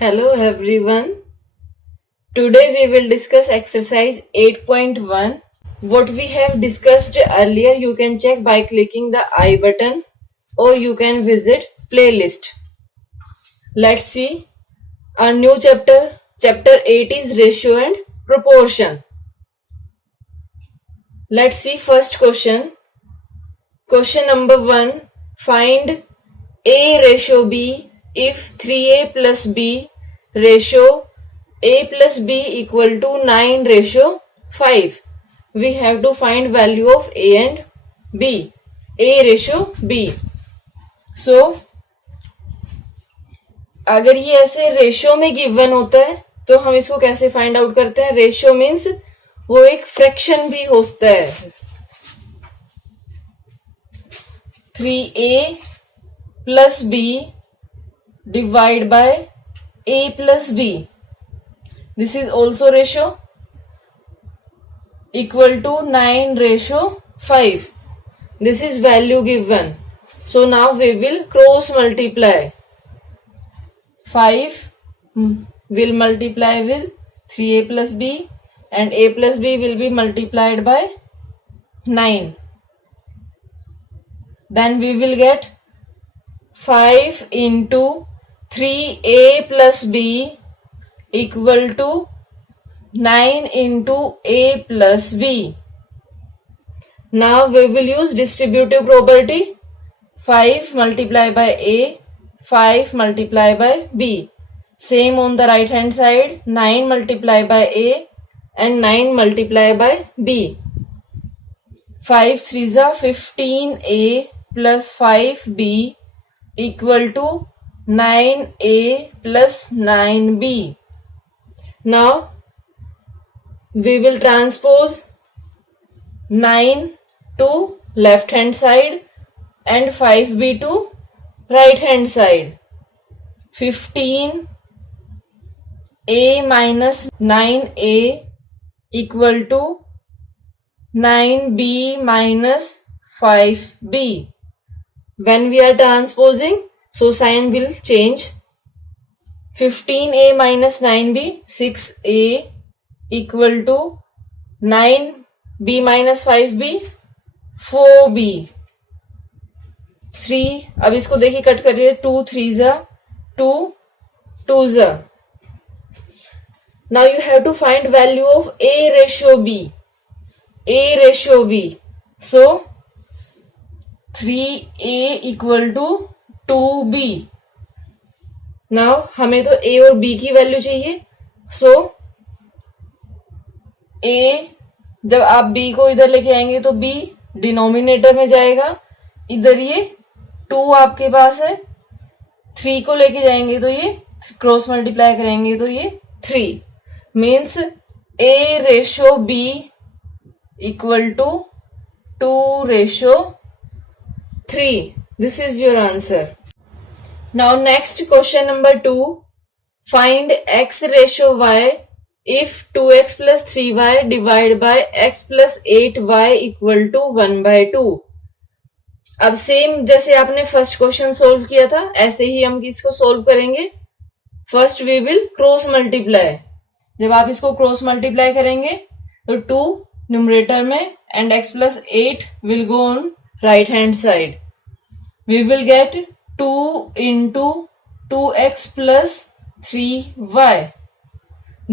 Hello everyone. Today we will discuss exercise 8.1. What we have discussed earlier you can check by clicking the I button or you can visit playlist. Let's see our new chapter. Chapter 8 is ratio and proportion. Let's see first question. Question number 1. Find A ratio B if 3A plus B ratio A plus B equal to 9 ratio 5. We have to find value of A and B. A ratio B. So, अगर ये ऐसे ratio में given होता है तो हम इसको कैसे फाइंड आउट करते हैं? रेशियो मीन्स वो एक फ्रैक्शन भी होता है. 3A plus B divide by A plus B. This is also ratio equal to 9 ratio 5. This is value given. So now we will cross multiply. 5 will multiply with 3A plus B and A plus B will be multiplied by 9. Then we will get 5 into 3A plus B equal to 9 into A plus B. Now we will use distributive property. 5 multiplied by A, 5 multiplied by B. Same on the right hand side, 9 multiplied by A and 9 multiplied by B. 5 3s are 15A plus 5B equal to 9A plus 9B. Now we will transpose 9 to left hand side and 5B to right hand side. 15A minus 9A equal to 9B minus 5B. When we are transposing, so sign will change. 15A minus 9B, 6A equal to 9B minus 5B, 4B. 3, अब इसको देखिए cut करिए. 2 3s are 2 2s are. Now you have to find value of A ratio B. A ratio B. So 3A equal to 2B. Now हमें तो A और B की value चाहिए. So A जब आप B को इधर लेके आएंगे तो B डिनोमिनेटर में जाएगा. इधर ये 2 आपके पास है. 3 को लेके जाएंगे तो ये क्रॉस मल्टीप्लाई करेंगे तो ये 3. Means A ratio B equal to 2 ratio 3. This is your answer. Now next question number 2. Find x ratio y if 2x plus 3y divided by x plus 8y equal to 1/2. अब same जैसे आपने first question solve किया था ऐसे ही हम इसको solve करेंगे. First we will cross multiply. जब आप इसको क्रॉस मल्टीप्लाई करेंगे तो 2 न्यूमरेटर में and x plus 8 will go on right hand side. We will get 2 into 2x plus 3y.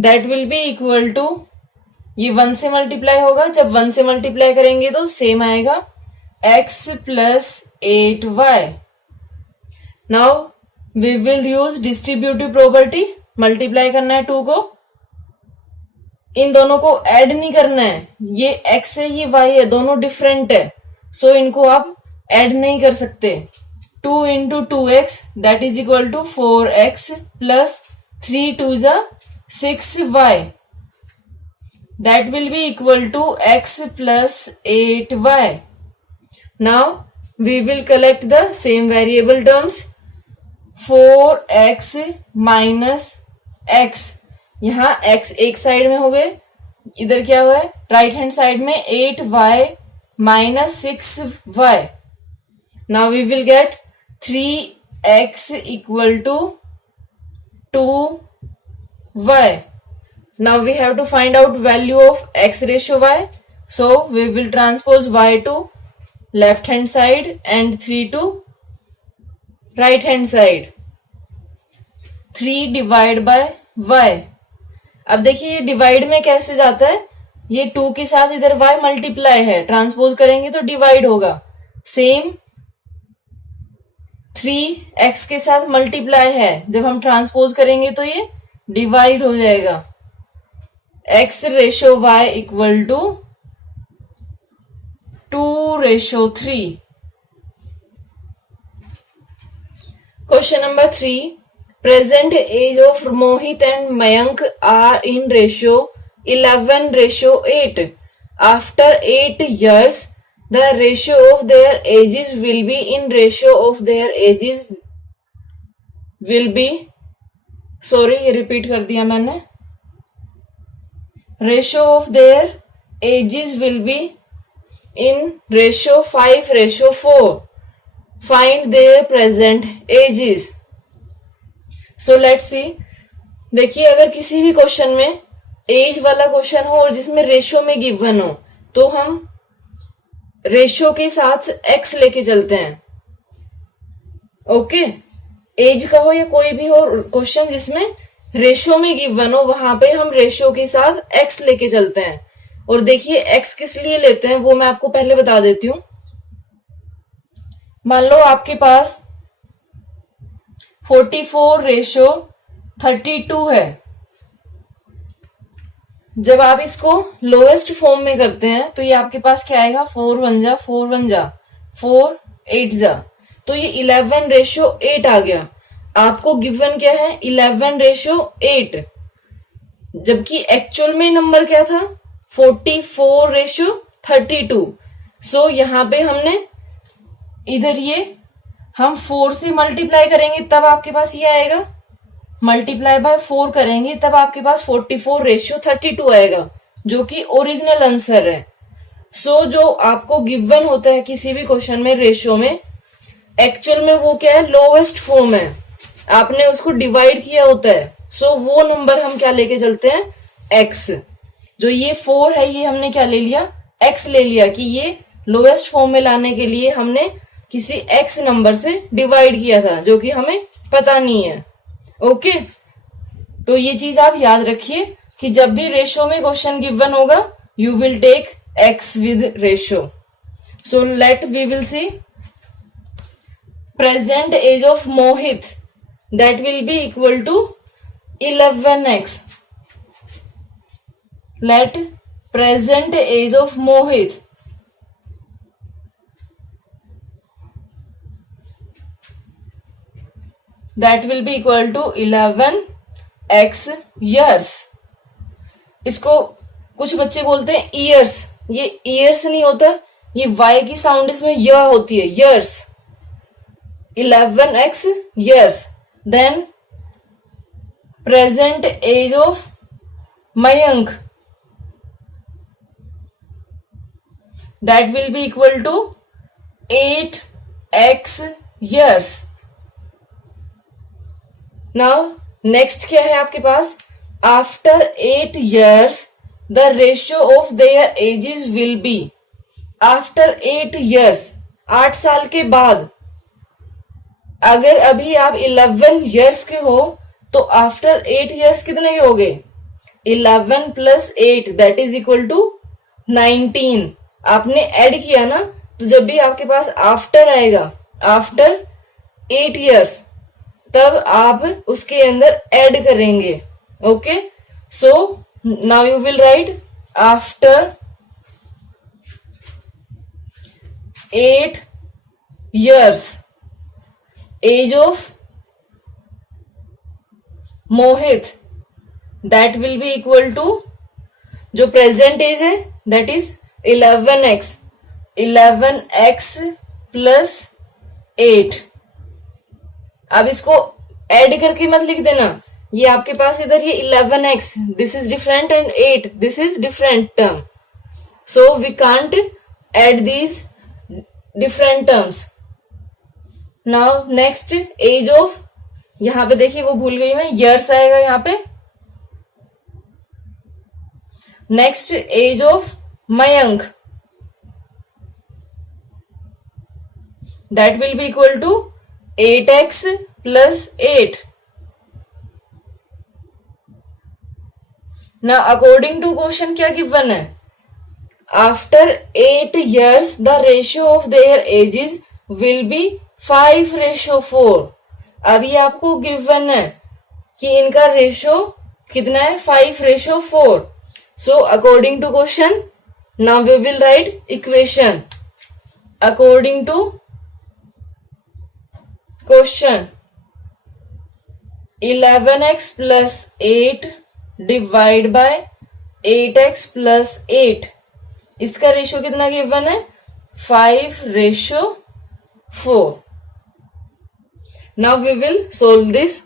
That will be equal to, ये 1 से मल्टीप्लाई होगा. जब 1 से मल्टीप्लाई करेंगे तो सेम आएगा x plus 8y. Now we will use distributive property. Multiply करना है 2 को. इन दोनों को ऐड नहीं करना है. ये x है ये y है, दोनों डिफरेंट है. सो इनको आप ऐड नहीं कर सकते. 2 into 2x that is equal to 4x plus 3 2s are 6y. That will be equal to x plus 8y. Now we will collect the same variable terms. 4x minus x. यहाँ x एक side में हो गए. इधर क्या हुआ है? Right hand side में 8y minus 6y. Now we will get 3x equal to 2y. Now we have to find out value of x ratio y. So we will transpose y to left hand side and 3 to right hand side. 3 divide by y. अब देखिए ये divide में कैसे जाता है, ये 2 के साथ इधर y मल्टीप्लाई है, ट्रांसपोज करेंगे तो डिवाइड होगा. सेम 3x के साथ मल्टीप्लाई है, जब हम ट्रांसपोज करेंगे तो ये डिवाइड हो जाएगा. x ratio y equal to 2:3. Question number 3. Present age of Mohit and Mayank are in ratio 11:8. After 8 years, the ratio of their ages will be in ratio of their ages will be. Sorry, ये repeat कर दिया मैंने. Ratio of their ages will be in ratio 5:4. Find their present ages. So let's see. देखिए अगर किसी भी question में as वाला क्वेश्चन हो और जिसमें रेशियो में गिवन हो तो हम रेशियो के साथ एक्स लेके चलते हैं. ओके, एज का हो या कोई भी हो क्वेश्चन जिसमें रेशियो में गिवन हो वहां पे हम रेशियो के साथ एक्स लेके चलते हैं. और देखिए एक्स किस लिए लेते हैं वो मैं आपको पहले बता देती हूं. मान लो आपके पास 44:32 है. जब आप इसको लोएस्ट फॉर्म में करते हैं तो ये आपके पास क्या आएगा, 4 1 जा 4 1 जा 4 8 जा, तो ये 11:8 आ गया. आपको गिवन क्या है, 11:8, जबकि एक्चुअल में नंबर क्या था, 44:32. सो यहां पे हमने इधर ये हम 4 से मल्टीप्लाई करेंगे तब आपके पास ये आएगा, मल्टीप्लाई बाय 4 करेंगे तब आपके पास 44:32 आएगा, जो कि ओरिजिनल आंसर है. सो जो आपको गिवन होता है किसी भी क्वेश्चन में रेशियो में, एक्चुअल में वो क्या है, लोवेस्ट फॉर्म है, आपने उसको डिवाइड किया होता है. सो वो नंबर हम क्या लेके चलते हैं, एक्स. जो ये 4 है ये हमने क्या ले लिया, एक्स ले लिया, कि ये लोवेस्ट फॉर्म में लाने के लिए हमने किसी एक्स नंबर से डिवाइड किया था, जो कि हमें पता नहीं है. ओके, तो ये चीज आप याद रखिए कि जब भी रेशियो में क्वेश्चन गिवन होगा you will take x with ratio. So let we will see present age of Mohit, that will be equal to 11x. Let present age of Mohit that will be equal to 11x years. इसको कुछ बच्चे बोलते हैं years, ये years नहीं होता, ये y की साउंड इसमें य होती है, years. 11x years. Then present age of Mayank, that will be equal to 8x years. Now next क्या है आपके पास, after 8 years the ratio of their ages will be. After 8 years, 8 साल के बाद, अगर अभी आप 11 years के हो तो आफ्टर 8 years कितने के हो गए, 11 + 8 दैट इज इक्वल टू 19. आपने ऐड किया ना, तो जब भी आपके पास आफ्टर आएगा, आफ्टर 8 years, तब आप उसके अंदर ऐड करेंगे. Okay, so now you will write after 8 years age of Mohit, that will be equal to, जो प्रेजेंट एज है दैट इज 11x. 11x + 8. अब इसको ऐड करके मत लिख देना, ये आपके पास इधर ये 11x, this is different, and 8 this is different term. So we can't add these different terms. Now next age of यहां पे देखिए वो भूल गई मैं, ईयर्स आएगा यहां पे। Next age of Mayank, that will be equal to 8x plus 8। ना अकॉर्डिंग टू क्वेश्चन क्या गिवन है, after 8 years the ratio of their ages will be 5:4। अभी आपको गिवन है कि इनका रेशियो कितना है, 5:4। So according to question now we will write equation according to question 11x plus 8 divide by 8x plus 8। इसका रेशियो कितना गिवन है, 5:4। Now we will solve this.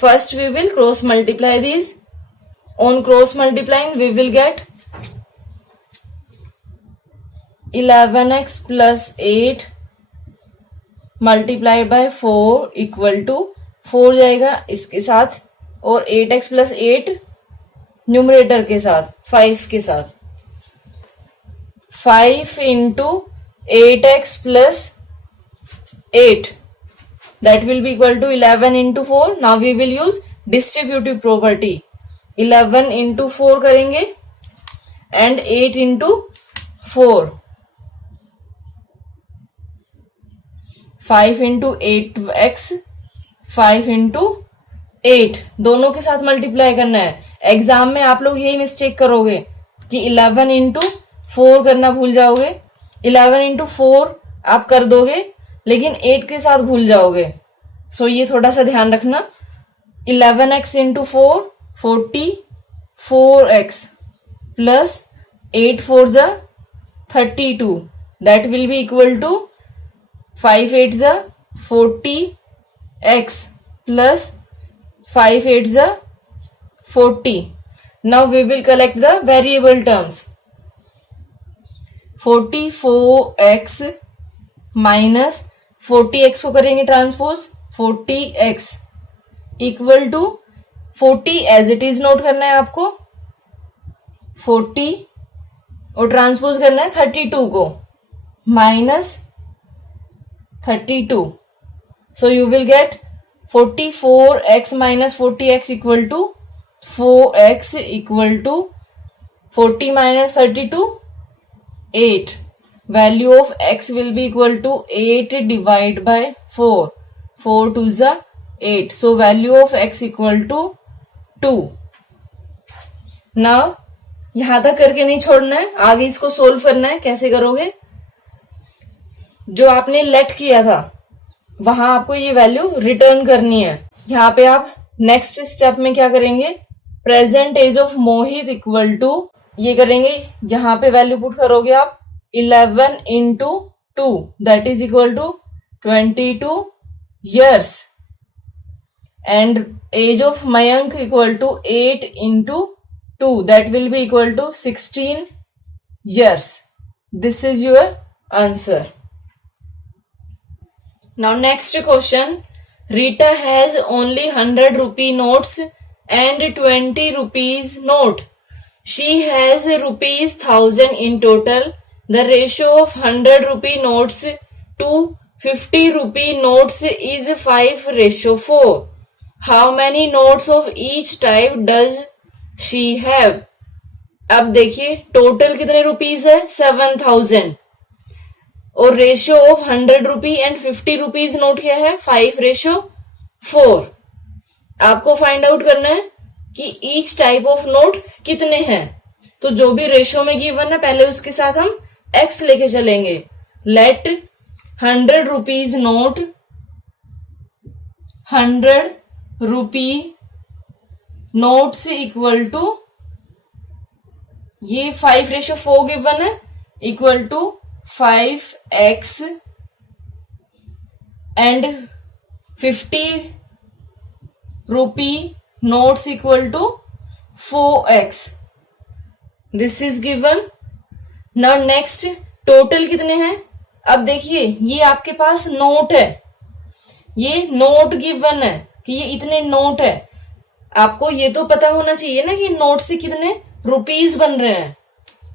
First we will cross multiply this. On cross multiplying we will get 11x plus 8 multiplied by 4 equal to 4 जाएगा इसके साथ और 8x plus 8 numerator के साथ 5 के साथ। 5 into 8x plus 8 that will be equal to 11 into 4। now we will use distributive property। 11 into 4 करेंगे and 8 into 4। 5 into 8x 5 into 8 दोनों के साथ मल्टीप्लाई करना है। एग्जाम में आप लोग यही मिस्टेक करोगे कि 11 into 4 करना भूल जाओगे। 11 into 4 आप कर दोगे लेकिन 8 के साथ भूल जाओगे। सो ये थोड़ा सा ध्यान रखना। 11x into 4 44x प्लस 8 4 जा 32 that will be equal to 5 8 जा 40x प्लस 5 8 जा 40। Now we will collect the variable terms. 44x minus 40x को करेंगे transpose 40x equal to 40 as it is note करना है आपको। 40 और ट्रांसपोज करना है 32 को minus 32। So you will get 44x minus 40x equal to 4x equal to 40 minus 32 8। value of x will be equal to 8 divided by 4। 4 2 जा 8। so value of x equal to 2। now यहां तक करके नहीं छोड़ना है, आगे इसको सोल्व करना है। कैसे करोगे, जो आपने लेट किया था वहां आपको ये वैल्यू रिटर्न करनी है। यहाँ पे आप नेक्स्ट स्टेप में क्या करेंगे, present age of Mohit equal to ये करेंगे। यहां पे वैल्यू पुट करोगे आप 11 into 2 that is equal to 22 years and age of Mayank equal to 8 into 2 that will be equal to 16 years। this is your answer। now next question, Rita has only 100 rupee notes and 20 rupees note। she has rupees 1000 in total। the ratio of 100 rupee notes to 50 rupee notes is 5:4। how many notes of each type does she have। अब देखिए total कितने rupees है 7000 और ratio of 100 rupee and 50 rupees note क्या है 5:4। आपको find out करना है कि ईच टाइप ऑफ नोट कितने हैं। तो जो भी रेशियो में गिवन है पहले उसके साथ हम x लेके चलेंगे। Let 100 rupees note 100 rupee notes equal to ये 5:4 गिवन है equal to 5x and 50 rupee notes equal to 4x। This is given. Now next total कितने हैं। अब देखिए ये आपके पास नोट है, ये नोट गिवन है कि ये इतने नोट है। आपको ये तो पता होना चाहिए ना कि नोट से कितने रुपीस बन रहे हैं।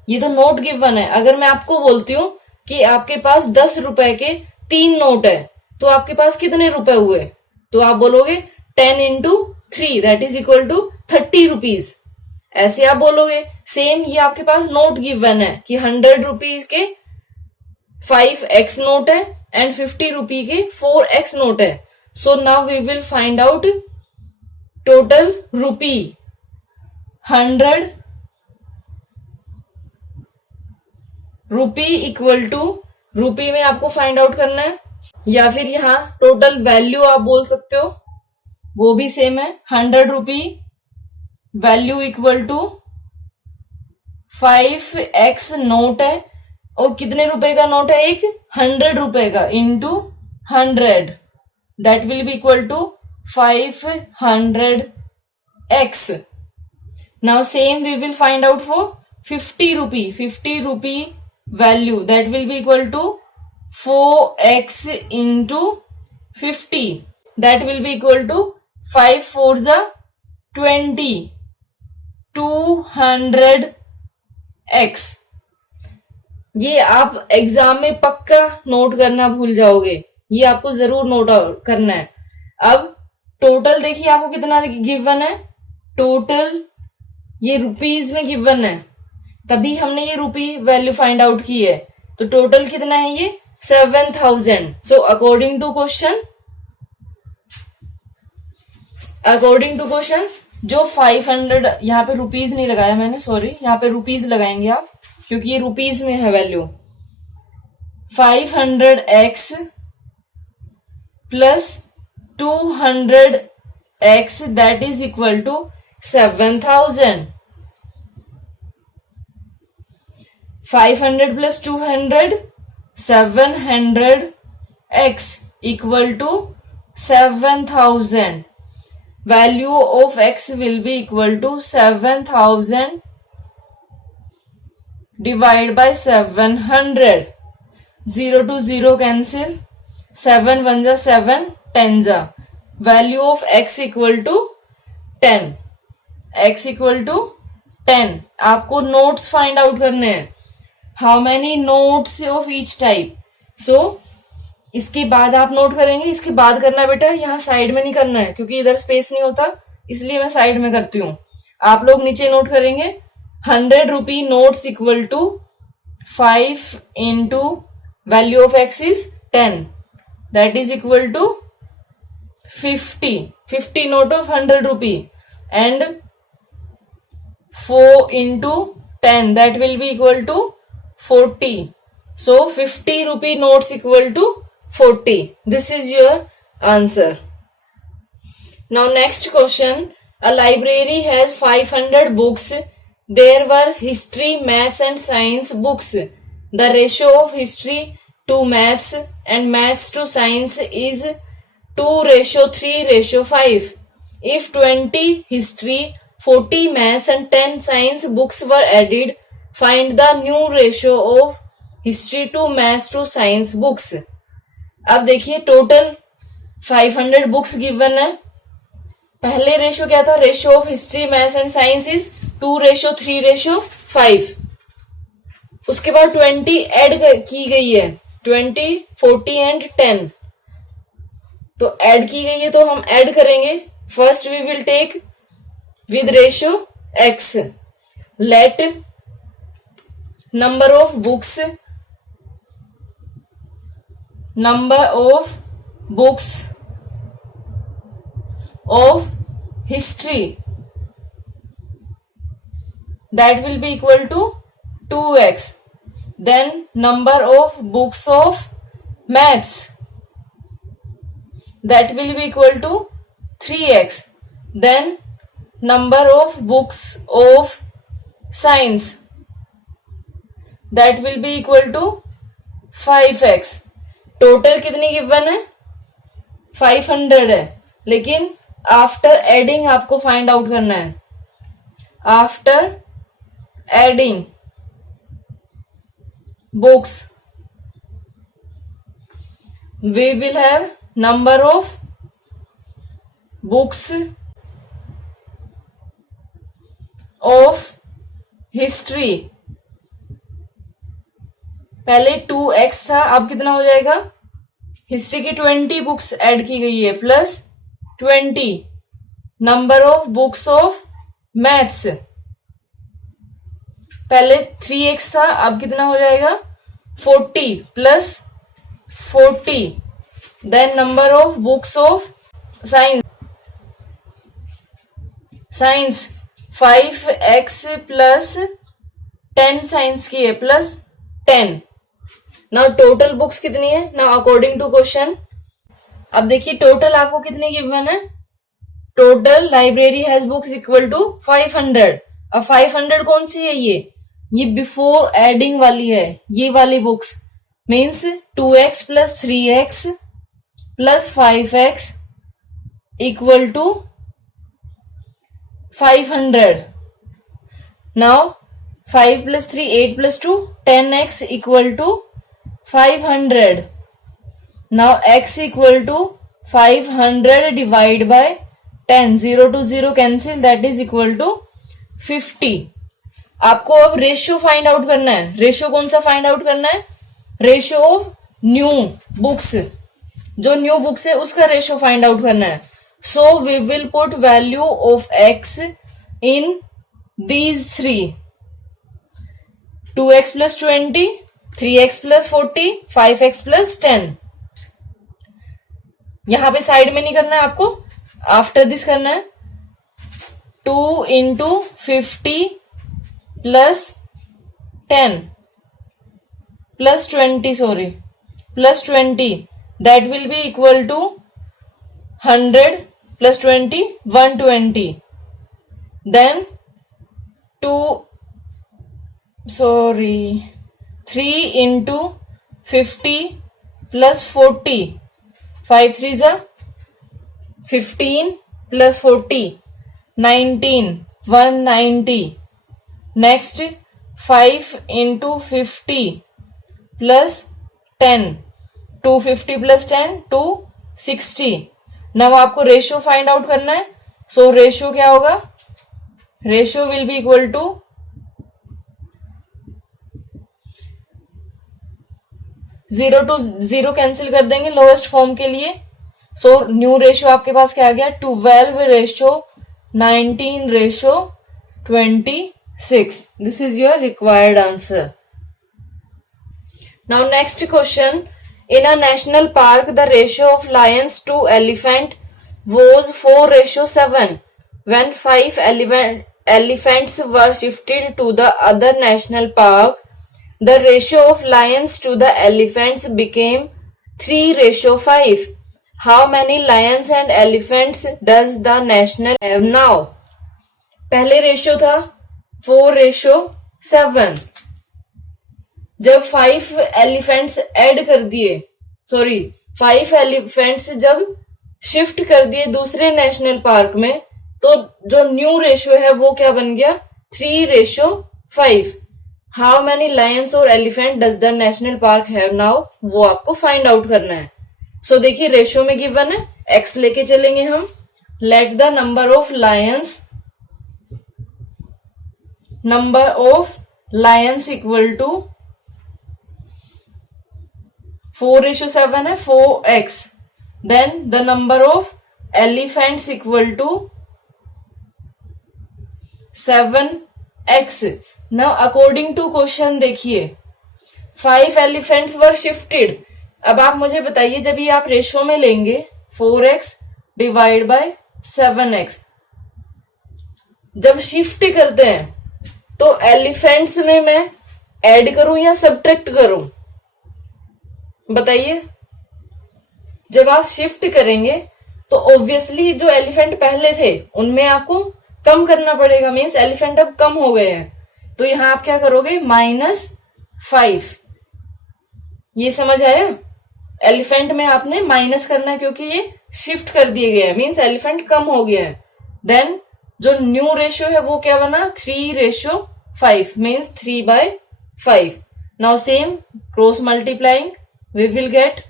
ये तो नोट गिवन है। अगर मैं आपको बोलती हूँ कि आपके पास 10 रुपए के 3 नोट है, तो आपके पास कितने रुपए हुए? तो आप बोलोगे 10 into 3 that is equal to 30 rupees. ऐसे आप बोलोगे। सेम ये आपके पास नोट गिवन है कि 100 रुपीज के 5x नोट है एंड 50 रुपी के 4x नोट है। So now we will find out total rupee. 100 rupee equal to, rupee में आपको फाइंड आउट करना है, या फिर यहाँ टोटल वैल्यू आप बोल सकते हो, वो भी सेम है। 100 rupee value equal to 5x note है, और कितने रुपए का नोट है? एक 100 रुपए का, into 100 that will be equal to 500x। Now same we will find out for 50 rupee. 50 rupee value that will be equal to 4x into 50 that will be equal to 5 4 जा 20 200x। ये आप exam में पक्का note करना भूल जाओगे, ये आपको जरूर नोट करना है। अब टोटल देखिए आपको कितना गिवन है। टोटल ये रुपीज में गिवन है, तभी हमने ये रुपी वैल्यू फाइंड आउट की है। तो टोटल कितना है ये? 7000। सो अकॉर्डिंग टू क्वेश्चन जो 500, यहाँ पे रुपीज नहीं लगाया मैंने, सॉरी, यहाँ पे रुपीज लगाएंगे आप, क्योंकि ये रुपीज में है value. 500x plus 200x that is equal to 7000। 500 plus 200 700x equal to 7000। Value of x will be equal to 7000 divided by 700. 0 to 0 cancel. 7 1 जा 7, 10 जा. Value of x equal to 10. x equal to 10. आपको notes find out करने हैं. How many notes of each type? So इसके बाद आप note करेंगे, इसके बाद करना बेटा, यहाँ साइड में नहीं करना है क्योंकि इधर स्पेस नहीं होता, इसलिए मैं साइड में करती हूँ। आप लोग नीचे नोट करेंगे 100 rupee notes equal to 5 into value of x is 10 that is equal to 50 note of 100 rupee and 4 into 10 that will be equal to 40. So 50 rupee notes equal to 40. This is your answer. Now next question. A library has 500 books. There were history, maths and science books. The ratio of history to maths and maths to science is 2:3:5. If 20 history, 40 maths and 10 science books were added, find the new ratio of history to maths to science books. अब देखिए total 500 books given है। पहले ratio क्या था? Ratio of history maths and science is 2:3:5। उसके बाद 20 add की गई है, 20 40 एंड 10 तो ऐड की गई है, तो हम ऐड करेंगे। First we will take with ratio x, let number of books of history that will be equal to 2x. Then number of books of maths that will be equal to 3x. Then number of books of science that will be equal to 5x. Total कितनी given है? 500 है, लेकिन after adding आपको find out करना है। After adding books we will have number of books of history, पहले 2x था, अब कितना हो जाएगा, हिस्ट्री की 20 बुक्स ऐड की गई है plus 20 number of books of maths, पहले 3x था, अब कितना हो जाएगा 40 plus 40 then number of books of science, science 5x plus 10 science की है प्लस 10। नाउ टोटल बुक्स कितनी है, नाउ अकॉर्डिंग टू क्वेश्चन, अब देखिए टोटल आपको कितनी गिवन है, total library has books equal to 500। अब 500 कौन सी है, ये बिफोर एडिंग वाली है, ये वाली books means 2x plus 3x plus 5x equal to 500। Now 5 plus 3 8 plus 2 10x equal to 500। Now x equal to 500 divide by 10, 0 to 0 cancel, that is equal to 50। आपको अब रेशियो फाइंड आउट करना है, ratio कौन सा find out करना है, ratio of new books, जो new books है उसका रेशियो फाइंड आउट करना है। So we will put value of x in these three, 2x plus 20, 3x plus 40, 5x plus 10। यहां पे साइड में नहीं करना है आपको, आफ्टर दिस करना है, 2 into 50 plus 10 plus 20 sorry plus 20 that will be equal to 100 plus 20 120 then 3 into 50 plus 40, 5 3 जा 15 plus 40 19 190 next 5 into 50 plus 10 250 plus 10 260। Now आपको रेशियो फाइंड आउट करना है, सो रेशियो क्या होगा, ratio will be equal to 0 to 0 cancel कर देंगे lowest form के लिए। सो न्यू रेशियो आपके पास क्या आ गया, 12 ratio 19 ratio 26। This is your required answer. Now next question, in a national park the ratio of lions to elephant was 4:7 when 5 elephants were shifted to the other national park the ratio of lions to the elephants became 3:5. How many lions and elephants does the national have now? पहले ratio था 4:7, जब 5 elephants add कर दिए, sorry 5 elephants जब shift कर दिए दूसरे national park में, तो जो न्यू रेशियो है वो क्या बन गया 3:5। हाउ मैनी लायंस और elephant does the national park have now, वो आपको फाइंड आउट करना है। सो देखिए रेशियो में गिवन है, एक्स लेके चलेंगे हम, let the number of lions equal to 4:7 है 4x, then the number of elephants equal to 7x। Now according to question देखिए 5 एलिफेंट्स वर शिफ्टेड। अब आप मुझे बताइए जब ये आप रेशियो में लेंगे 4x डिवाइड बाय 7x, जब शिफ्ट करते हैं तो एलिफेंट्स में मैं ऐड करूं या सब्ट्रैक्ट करूं, बताइए। जब आप शिफ्ट करेंगे तो ऑब्वियसली जो एलिफेंट पहले थे उनमें आपको कम करना पड़ेगा, मीन्स एलिफेंट अब कम हो गए हैं, तो यहां आप क्या करोगे -5। ये समझ आया, एलिफेंट में आपने माइनस करना है क्योंकि ये शिफ्ट कर दिए गए हैं, मीन्स एलिफेंट कम हो गया है। देन जो न्यू रेशियो है वो क्या बना 3:5 means 3/5। Now same cross multiplying we will get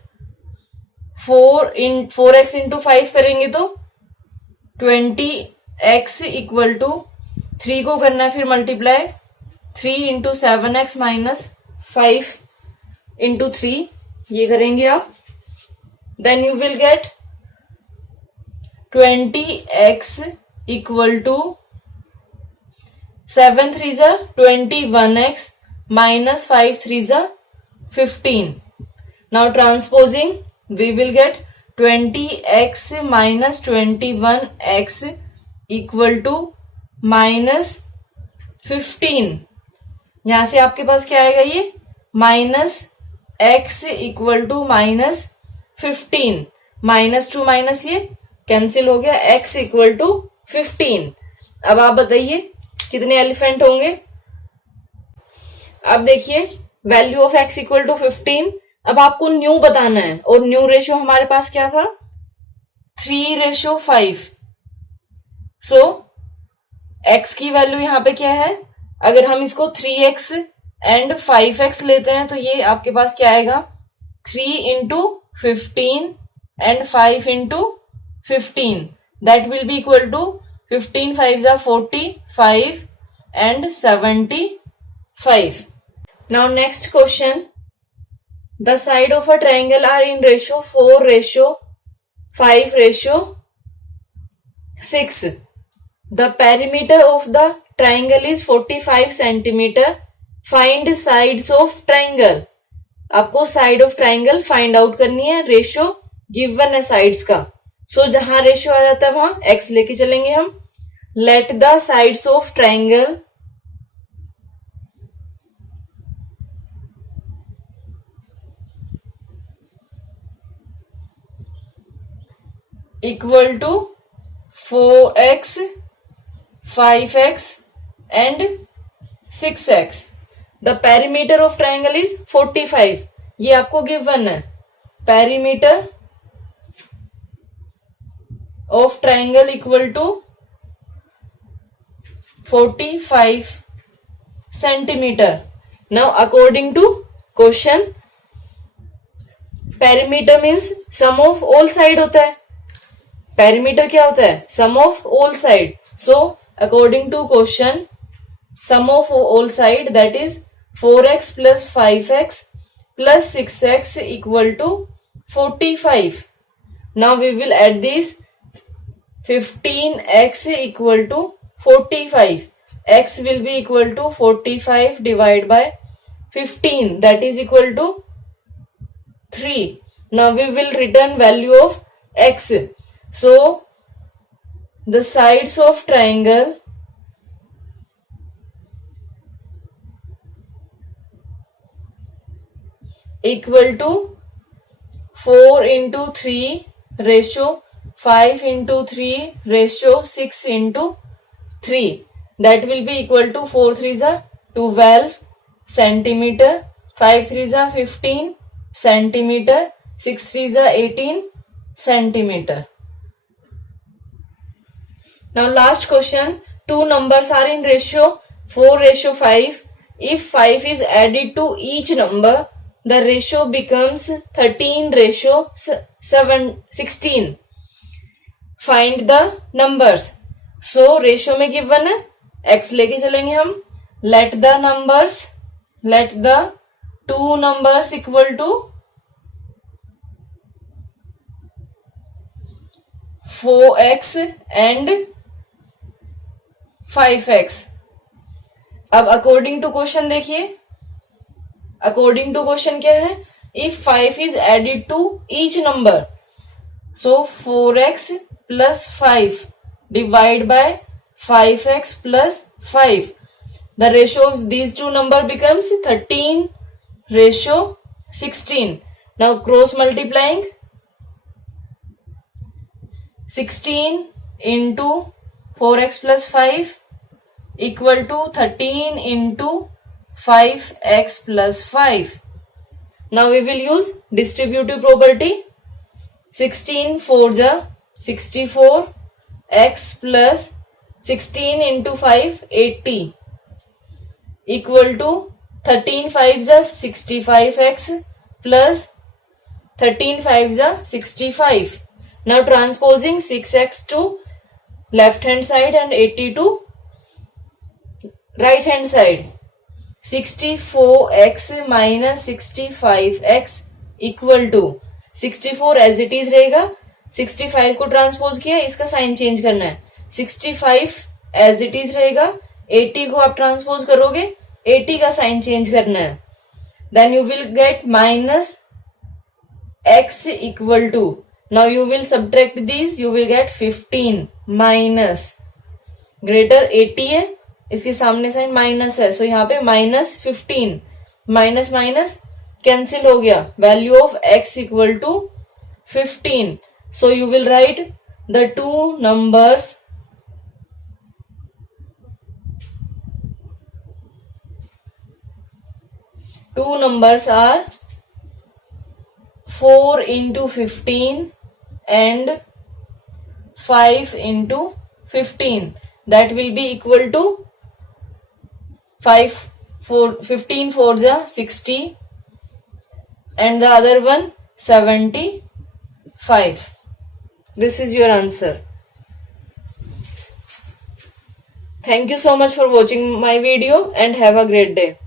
4x into 5 करेंगे तो 20x इक्वल टू 3 को करना है फिर multiply 3 into 7x minus 5 into 3 ये करेंगे आप. Then you will get 20x equal to 7 3 जा 21x minus 5 3 जा 15. Now transposing we will get 20x minus 21x equal to minus 15. यहां से आपके पास क्या आएगा ये minus x equal to minus 15. Minus to minus ये कैंसिल हो गया x इक्वल टू 15. अब आप बताइए कितने एलिफेंट होंगे. अब देखिए value of x equal to 15. अब आपको न्यू बताना है और न्यू रेशियो हमारे पास क्या था 3:5. सो x की वैल्यू यहां पे क्या है. अगर हम इसको 3x एंड 5x लेते हैं तो ये आपके पास क्या आएगा 3 into 15 and 5 into 15. That will be equal to 15 5 जा 45 and 75. Now next question. The side of a triangle are in ratio 4:5:6. The perimeter of the triangle is 45 centimeter. Find sides of triangle. आपको side of triangle find out करनी है. Ratio given है sides का. सो जहां ratio आ जाता है वहां x लेके चलेंगे हम. Let the sides of triangle equal to 4x, 5x and 6x. The perimeter of triangle is 45. ये आपको गिवन है. Perimeter of triangle equal to 45 centimeter. Now according to question, perimeter means sum of all side होता है. perimeter क्या होता है sum of all side. So according to question, sum of all side that is 4x plus 5x plus 6x equal to 45. Now we will add this 15x equal to 45. X will be equal to 45 divided by 15, that is equal to 3. Now we will return value of x. So the sides of triangle equal to 4 into 3 ratio 5 into 3 ratio 6 into 3. That will be equal to 4 3s are 12 centimeter, 5 3s are 15 centimeter, 6 3s are 18 centimeter. Now last question. Two numbers are in ratio 4:5. If 5 is added to each number, the ratio becomes 13:16. Find the numbers. So ratio में given है x लेके चलेंगे हम. Let the two numbers equal to 4x and 5x. अब according to question देखिए. According to question क्या है. If 5 is added to each number, so 4x plus 5 divide by 5x plus 5. The ratio of these two number becomes 13:16. Now cross multiplying 16 into 4x plus 5 equal to 13 into 5x plus 5. Now we will use distributive property. 16 4 ja 64 x plus 16 into 5 80 equal to 13 5 is 65x plus 13 5 जा 65. Now transposing 6x to left hand side and 80 to right hand side. 64x minus 65x equal to 64 as it is रहेगा. 65 को transpose किया, इसका sign change करना है. 65 as it is रहेगा. 80 को आप ट्रांसपोज करोगे, 80 का साइन चेंज करना है. Then you will get minus x equal to, now you will subtract this, you will get 15 minus greater 80 है, इसके सामने साइन माइनस है, सो यहाँ पे माइनस 15. माइनस माइनस कैंसिल हो गया. Value of x equal to 15. So you will write the two numbers are 4 into 15 and 5 into 15. That will be equal to 15 4 ja 60 and the other one 75. This is your answer. Thank you so much for watching my video and have a great day.